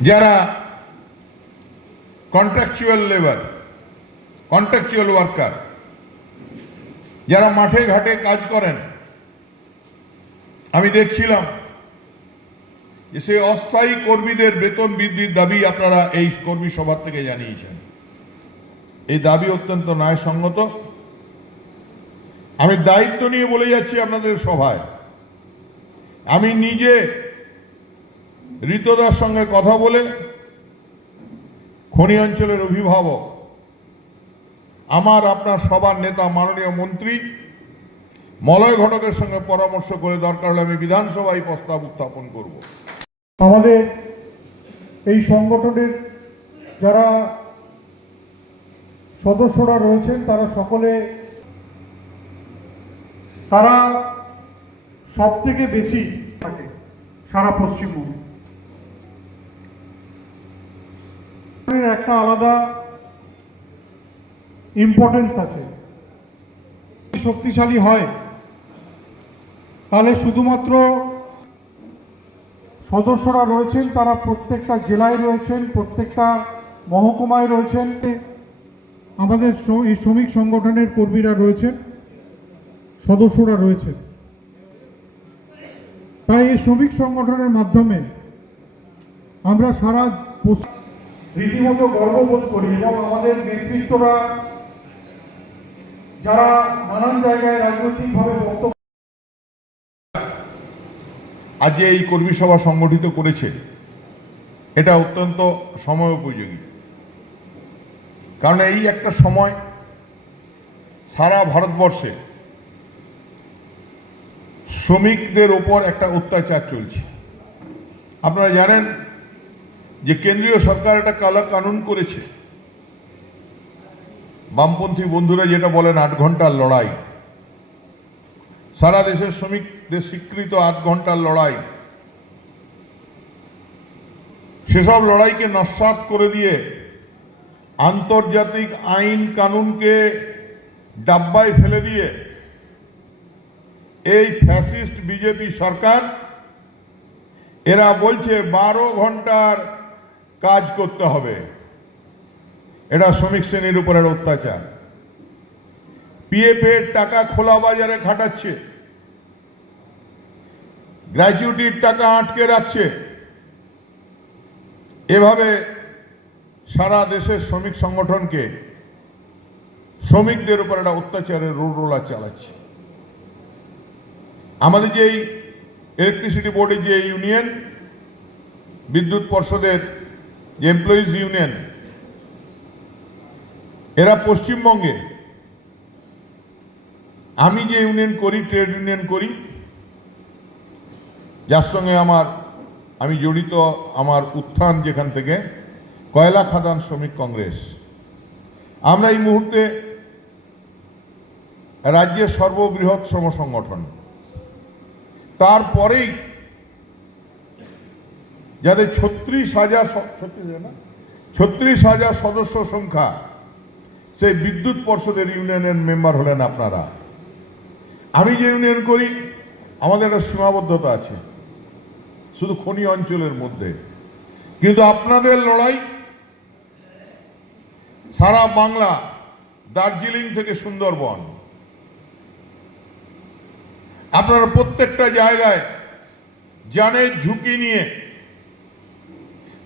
যারা contractual labour contractual worker যারা মাঠে ঘাটে কাজ করেন, আমি দেখছিলাম যে সেই অস্থায়ী কর্মীদের বেতন বৃদ্ধির দাবি আপনারা এই কর্মী সভা থেকে জানিয়েছেন। এই দাবি অত্যন্ত ন্যায়সঙ্গত। আমি দায়িত্ব নিয়ে বলে যাচ্ছি আপনাদের সভায়। আমি নিজে ঋতদার সঙ্গে কথা বলে খনি অঞ্চলের অভিভাবক, আমার, আপনার সবার নেতা, মাননীয় মন্ত্রী, মলয় ঘটকের সঙ্গে পরামর্শ করে দরকার হলে আমি বিধানসভায় প্রস্তাব উত্থাপন করব। আমাদের এই সংগঠনের যারা সদস্যরা রয়েছেন, তারা সকলে, তারা সব থেকে বেশি থাকে সারা পশ্চিমবঙ্গে। একটা আলাদা ইম্পর্টেন্স আছে। শক্তিশালী হয়, তাহলে শুধুমাত্র সদস্যরা রয়েছেন, তারা প্রত্যেকটা জেলায় রয়েছেন, প্রত্যেকটা মহকুমায় রয়েছেন। আমাদের এই শ্রমিক সংগঠনের কর্মীরা রয়েছেন, সদস্যরা রয়েছেন। তাই এই শ্রমিক সংগঠনের মাধ্যমে আমরা সারা রীতিমতো গর্ববোধ করি এবং আমাদের নেতৃত্বরা যারা নানান জায়গায় রাজনৈতিকভাবে বক্তব্য আজ যে এই কর্মী সভা সংগঠিত করেছে, এটা অত্যন্ত সময় উপযোগী। কারণ এই একটা সময় সারা ভারতবর্ষে শ্রমিকদের ওপর একটা অত্যাচার চলছে। আপনারা জানেন যে কেন্দ্রীয় সরকার একটা কালা কানুন করেছে। বামপন্থী বন্ধুরা যেটা বলেন, আট ঘণ্টার লড়াই। সারা দেশের শ্রমিকদের স্বীকৃত আট ঘণ্টার লড়াই। সেসব লড়াইকে নস্বাত করে দিয়ে আন্তর্জাতিক আইন কানুনকে ডাব্বায় ফেলে দিয়ে এই ফ্যাসিস্ট বিজেপি সরকার, এরা বলছে বারো ঘণ্টার কাজ করতে হবে। এটা শ্রমিক শ্রেণির উপরের অত্যাচার। পিএফ এর টাকা খোলা বাজারে খাটাচ্ছে। গ্র্যাচুইটির টাকা আটকে রাখছে। এভাবে সারা দেশের শ্রমিক সংগঠনকে শ্রমিকদের উপর একটা অত্যাচারের রোল চালাচ্ছে। আমাদের যে ইলেকট্রিসিটি বোর্ডের যে ইউনিয়ন বিদ্যুৎ পর্ষদের যে এমপ্লয়িজ ইউনিয়ন এরা পশ্চিমবঙ্গে। আমি যে ইউনিয়ন করি ট্রেড ইউনিয়ন করি, যার সঙ্গে আমার, আমি জড়িত আমার উত্থান যেখান থেকে, কয়লা খাদান শ্রমিক কংগ্রেস। আমরা এই মুহূর্তে রাজ্যের সর্ববৃহৎ শ্রম সংগঠন। তারপরেই যাদের ছত্রিশ হাজার ছত্রিশ হাজার না? ছত্রিশ হাজার সদস্য সংখ্যা, সেই বিদ্যুৎ পর্ষদের ইউনিয়নের মেম্বার হলেন আপনারা। আমি যে ইউনিয়ন করি, আমাদের একটা সীমাবদ্ধতা আছে, শুধু খনি অঞ্চলের মধ্যে। কিন্তু আপনাদের লড়াই সারা বাংলা, দার্জিলিং থেকে সুন্দরবন। আপনারা প্রত্যেকটা জায়গায় জানের ঝুঁকি নিয়ে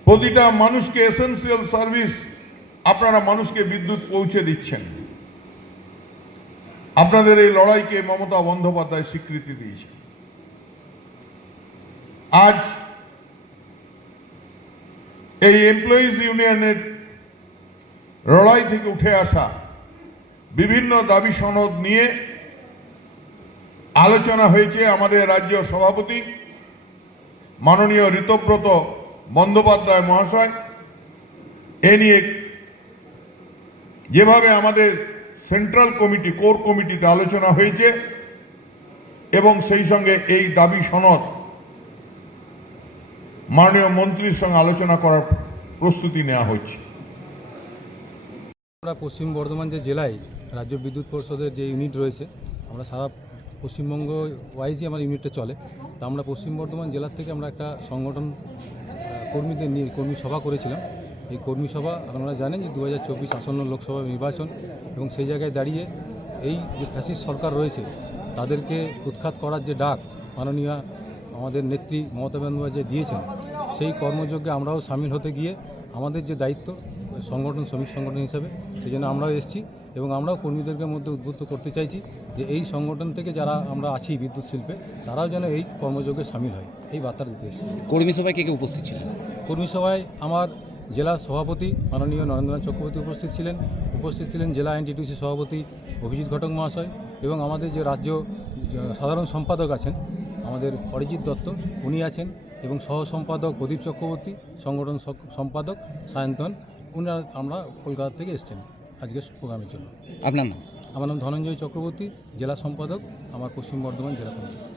প্রতিটা মানুষকে এসেন্সিয়াল সার্ভিস আপনারা মানুষকে বিদ্যুৎ পৌঁছে দিচ্ছেন। আপনাদের এই লড়াইকে মমতা বন্দ্যোপাধ্যায় স্বীকৃতি দিয়েছে আজ এই এমপ্লয়িজ ইউনিয়নের লড়াই থেকে উঠে আসা বিভিন্ন দাবি সনদ নিয়ে আলোচনা হয়েছে আমাদের রাজ্য সভাপতি, মাননীয় ঋতব্রত বন্দ্যোপাধ্যায় মহাশয়, এ নিয়ে যেভাবে আমাদের সেন্ট্রাল কমিটি, কোর কমিটিতে আলোচনা হয়েছে, এবং সেই সঙ্গে এই দাবি সনদ মাননীয় মন্ত্রীর সঙ্গে আলোচনা করার প্রস্তুতি নেওয়া হচ্ছে আমরা পশ্চিম বর্ধমান যে জেলায় রাজ্য বিদ্যুৎ পরিষদের যে ইউনিট রয়েছে, আমরা সারা পশ্চিমবঙ্গ ওয়াইজই আমার ইউনিটটা চলে। তা আমরা পশ্চিম বর্ধমান জেলার থেকে আমরা একটা সংগঠন কর্মীদের নিয়ে কর্মী সভা করেছিলাম। এই কর্মী সভা আপনারা জানেন যে দু হাজার চব্বিশ আসন্ন লোকসভা নির্বাচন এবং সেই জায়গায় দাঁড়িয়ে এই যে ফ্যাসিস্ট সরকার রয়েছে, তাদেরকে উৎখাত করার যে ডাক মাননীয় আমাদের নেত্রী মমতা বন্দ্যোপাধ্যায় দিয়েছেন, সেই কর্মযজ্ঞে আমরাও সামিল হতে গিয়ে আমাদের যে দায়িত্ব সংগঠন শ্রমিক সংগঠন হিসাবে সেই জন্য আমরাও এসেছি এবং আমরাও কর্মীদেরকে মধ্যে উদ্বুদ্ধ করতে চাইছি যে এই সংগঠন থেকে যারা আমরা আছি বিদ্যুৎ শিল্পে তারাও যেন এই কর্মযোগে সামিল হয়। এই বার্তা দিতে এসেছি। কর্মী সভায় কে কে উপস্থিত ছিলেন? কর্মী সভায় আমার জেলা সভাপতি মাননীয় নরেন্দ্রনাথ চক্রবর্তী উপস্থিত ছিলেন। উপস্থিত ছিলেন জেলা এনটিটিউসি সভাপতি অভিজিৎ ঘটক মহাশয় এবং আমাদের যে রাজ্য সাধারণ সম্পাদক আছেন আমাদের অরিজিৎ দত্ত উনি আছেন এবং সহ সম্পাদক প্রদীপ চক্রবর্তী সংগঠন সম্পাদক সায়ন্তন উনারা আমরা কলকাতা থেকে এসছেন আজকে প্রোগ্রামের জন্য। আপনার নাম? আমার নাম ধনঞ্জয় চক্রবর্তী জেলা সম্পাদক আমার পশ্চিম বর্ধমান জেলা কমিটি।